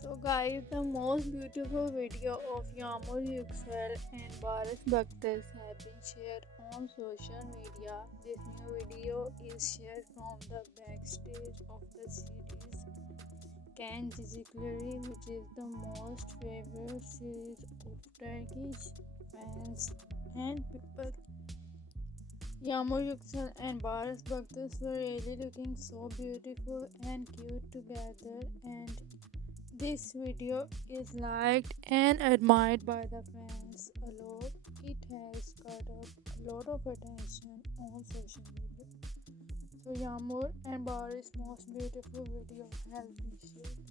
So guys, the most beautiful video of Yağmur Yüksel and Baris Baktas have been shared on social media. This new video is shared from the backstage of the series Çiçekleri, which is the most favorite series of Turkish fans and people. Yağmur Yüksel and Baris Baktas were really looking so beautiful and cute together, and this video is liked and admired by the fans a lot. It has got a lot of attention on social media. So Yağmur and Baris' most beautiful video has been shared.